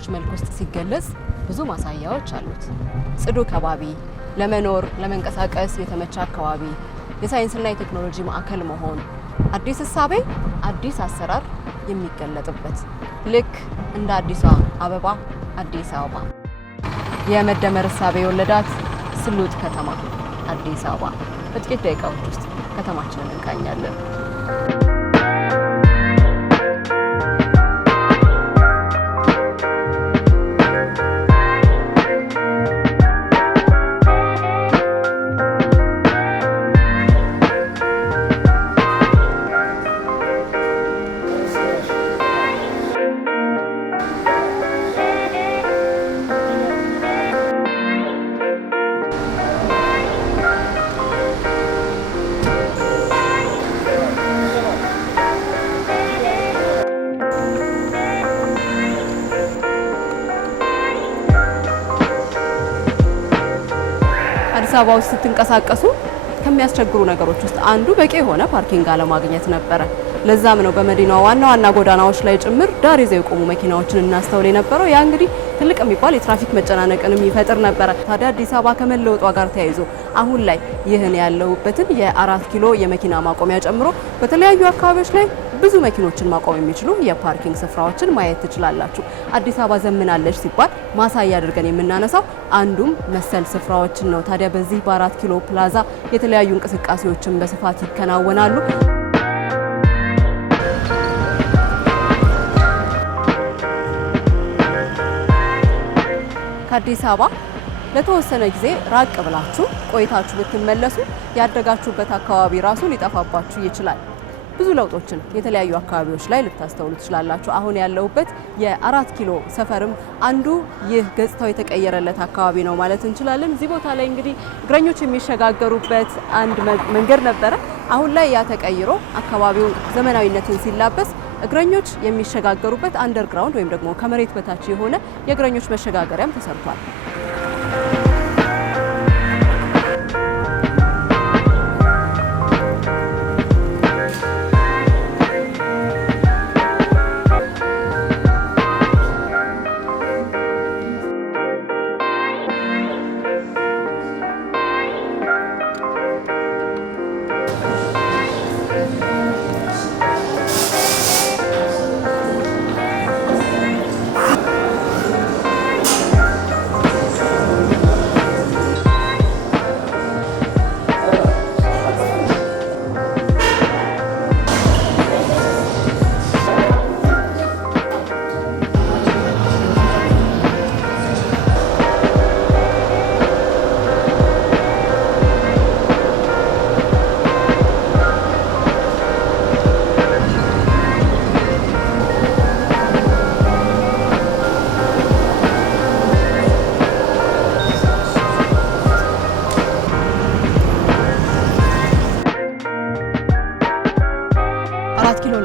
ከተሞች መልክ ውስጥ ሲገለጽ ብዙ ማሳያዎች አሉት። ጽዱ ከባቢ፣ ለመኖር ለመንቀሳቀስ የተመቸ አካባቢ፣ የሳይንስና የቴክኖሎጂ ማዕከል መሆን፣ አዲስ እሳቤ፣ አዲስ አሰራር የሚገለጥበት ልክ እንደ አዲሷ አበባ አዲስ አበባ የመደመር እሳቤ የወለዳት ስሉጥ ከተማ አዲስ አበባ። በጥቂት ደቂቃዎች ውስጥ ከተማችንን እንቃኛለን። አዲስ አበባ ውስጥ ስትንቀሳቀሱ ከሚያስቸግሩ ነገሮች ውስጥ አንዱ በቂ የሆነ ፓርኪንግ አለማግኘት ነበረ። ለዛም ነው በመዲናዋ ዋና ጎዳናዎች ላይ ጭምር ዳር ይዘው የቆሙ መኪናዎችን እናስተውል የነበረው። ያ እንግዲህ ትልቅ የሚባል የትራፊክ መጨናነቅንም ይፈጥር ነበረ። ታዲያ አዲስ አበባ ከመለወጧ ጋር ተያይዞ አሁን ላይ ይህን ያለውበትን የ4 ኪሎ የመኪና ማቆሚያ ጨምሮ በተለያዩ አካባቢዎች ላይ ብዙ መኪኖችን ማቆም የሚችሉ የፓርኪንግ ስፍራዎችን ማየት ትችላላችሁ። አዲስ አበባ ዘምናለች ሲባል ማሳያ አድርገን የምናነሳው አንዱም መሰል ስፍራዎችን ነው። ታዲያ በዚህ በ4 ኪሎ ፕላዛ የተለያዩ እንቅስቃሴዎችን በስፋት ይከናወናሉ። ከአዲስ አበባ ለተወሰነ ጊዜ ራቅ ብላችሁ ቆይታችሁ ብትመለሱ ያደጋችሁበት አካባቢ ራሱ ሊጠፋባችሁ ይችላል። ብዙ ለውጦችን የተለያዩ አካባቢዎች ላይ ልታስተውሉ ትችላላችሁ። አሁን ያለውበት የ4 ኪሎ ሰፈርም አንዱ ይህ ገጽታው የተቀየረለት አካባቢ ነው ማለት እንችላለን። እዚህ ቦታ ላይ እንግዲህ እግረኞች የሚሸጋገሩበት አንድ መንገድ ነበረ። አሁን ላይ ያ ተቀይሮ አካባቢው ዘመናዊነትን ሲላበስ እግረኞች የሚሸጋገሩበት አንደርግራውንድ ወይም ደግሞ ከመሬት በታች የሆነ የእግረኞች መሸጋገሪያም ተሰርቷል።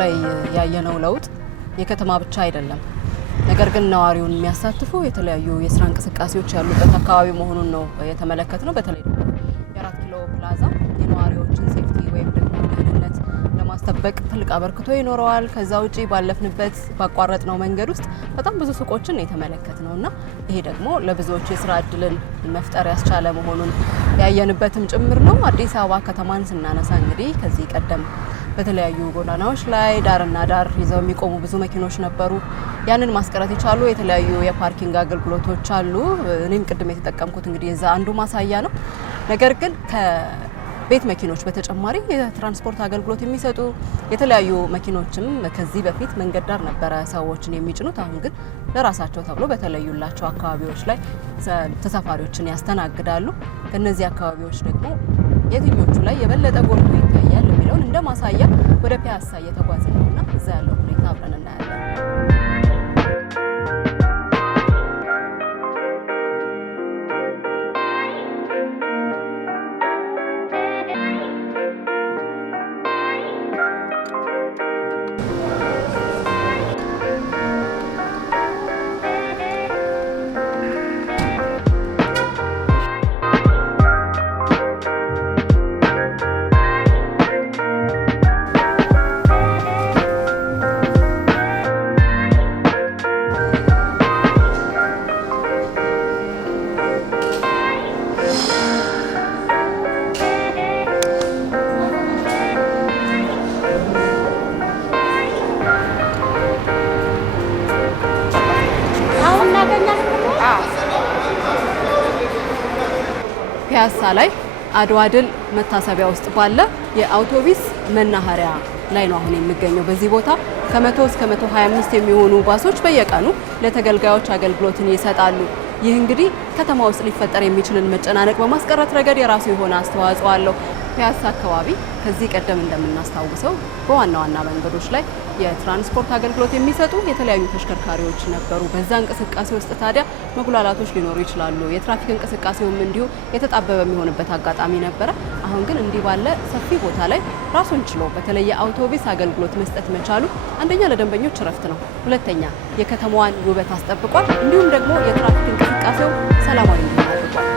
ላይ ያየነው ለውጥ የከተማ ብቻ አይደለም፣ ነገር ግን ነዋሪውን የሚያሳትፉ የተለያዩ የስራ እንቅስቃሴዎች ያሉበት አካባቢ መሆኑን ነው የተመለከትነው። በተለይ የ4 ኪሎ ፕላዛ የነዋሪዎችን ሴፍቲ ወይም ደግሞ ደህንነት ለማስጠበቅ ትልቅ አበርክቶ ይኖረዋል። ከዛ ውጪ ባለፍንበት ባቋረጥነው መንገድ ውስጥ በጣም ብዙ ሱቆችን የተመለከትነውና ይሄ ደግሞ ለብዙዎች የስራ እድልን መፍጠር ያስቻለ መሆኑን ያየንበትም ጭምር ነው። አዲስ አበባ ከተማን ስናነሳ እንግዲህ ከዚህ ቀደም በተለያዩ ጎዳናዎች ላይ ዳርና ዳር ይዘው የሚቆሙ ብዙ መኪኖች ነበሩ። ያንን ማስቀረት የቻሉ የተለያዩ የፓርኪንግ አገልግሎቶች አሉ። እኔም ቅድም የተጠቀምኩት እንግዲህ የዛ አንዱ ማሳያ ነው። ነገር ግን ከቤት መኪኖች በተጨማሪ የትራንስፖርት አገልግሎት የሚሰጡ የተለያዩ መኪኖችም ከዚህ በፊት መንገድ ዳር ነበረ ሰዎችን የሚጭኑት። አሁን ግን ለራሳቸው ተብሎ በተለዩላቸው አካባቢዎች ላይ ተሳፋሪዎችን ያስተናግዳሉ። ከነዚህ አካባቢዎች ደግሞ የትኞቹ ላይ የበለጠ ጎልቶ ይታያል የሚለውን እንደ ማሳያ ወደ ፒያሳ እየተጓዝን ነውና እዛ ያለው ሁኔታ አብረን እናያለን። ፒያሳ ላይ አድዋ ድል መታሰቢያ ውስጥ ባለ የአውቶቡስ መናኸሪያ ላይ ነው አሁን የሚገኘው። በዚህ ቦታ ከ100 እስከ 125 የሚሆኑ ባሶች በየቀኑ ለተገልጋዮች አገልግሎትን ይሰጣሉ። ይህ እንግዲህ ከተማ ውስጥ ሊፈጠር የሚችልን መጨናነቅ በማስቀረት ረገድ የራሱ የሆነ አስተዋጽኦ አለው። ፒያሳ አካባቢ ከዚህ ቀደም እንደምናስታውሰው በዋና ዋና መንገዶች ላይ የትራንስፖርት አገልግሎት የሚሰጡ የተለያዩ ተሽከርካሪዎች ነበሩ። በዛ እንቅስቃሴ ውስጥ ታዲያ መጉላላቶች ሊኖሩ ይችላሉ። የትራፊክ እንቅስቃሴውም እንዲሁ የተጣበበ የሚሆንበት አጋጣሚ ነበረ። አሁን ግን እንዲህ ባለ ሰፊ ቦታ ላይ ራሱን ችሎ በተለይ የአውቶቡስ አገልግሎት መስጠት መቻሉ አንደኛ ለደንበኞች እረፍት ነው፣ ሁለተኛ የከተማዋን ውበት አስጠብቋል፣ እንዲሁም ደግሞ የትራፊክ እንቅስቃሴው ሰላማዊ እንዲሆን አድርጓል።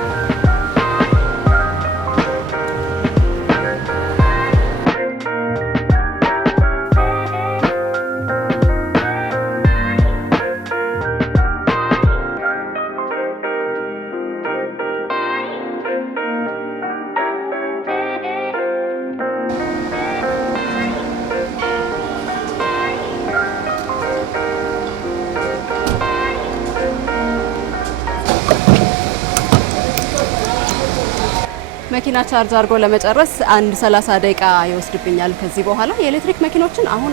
መኪና ቻርጅ አድርጎ ለመጨረስ 30 ደቂቃ ይወስድብኛል። ከዚህ በኋላ የኤሌክትሪክ መኪኖችን አሁን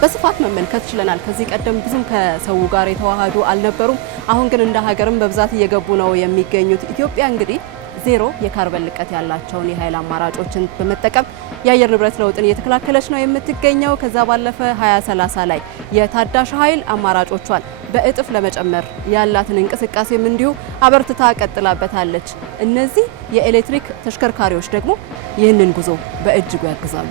በስፋት መመልከት ችለናል። ከዚህ ቀደም ብዙም ከሰው ጋር የተዋሃዱ አልነበሩም። አሁን ግን እንደ ሀገርም በብዛት እየገቡ ነው የሚገኙት። ኢትዮጵያ እንግዲህ ዜሮ የካርበን ልቀት ያላቸውን የኃይል አማራጮችን በመጠቀም የአየር ንብረት ለውጥን እየተከላከለች ነው የምትገኘው። ከዛ ባለፈ 2030 ላይ የታዳሽ ኃይል አማራጮቿን በእጥፍ ለመጨመር ያላትን እንቅስቃሴም እንዲሁ አበርትታ ቀጥላበታለች። እነዚህ የኤሌክትሪክ ተሽከርካሪዎች ደግሞ ይህንን ጉዞ በእጅጉ ያግዛሉ።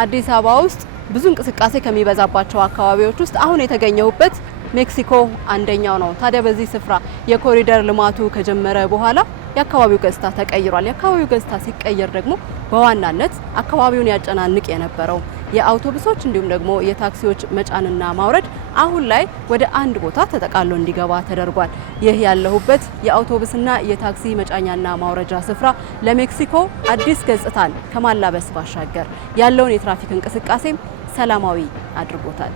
አዲስ አበባ ውስጥ ብዙ እንቅስቃሴ ከሚበዛባቸው አካባቢዎች ውስጥ አሁን የተገኘሁበት ሜክሲኮ አንደኛው ነው። ታዲያ በዚህ ስፍራ የኮሪደር ልማቱ ከጀመረ በኋላ የአካባቢው ገጽታ ተቀይሯል። የአካባቢው ገጽታ ሲቀየር ደግሞ በዋናነት አካባቢውን ያጨናንቅ የነበረው የአውቶቡሶች እንዲሁም ደግሞ የታክሲዎች መጫንና ማውረድ አሁን ላይ ወደ አንድ ቦታ ተጠቃሎ እንዲገባ ተደርጓል። ይህ ያለሁበት የአውቶቡስና የታክሲ መጫኛና ማውረጃ ስፍራ ለሜክሲኮ አዲስ ገጽታን ከማላበስ ባሻገር ያለውን የትራፊክ እንቅስቃሴም ሰላማዊ አድርጎታል።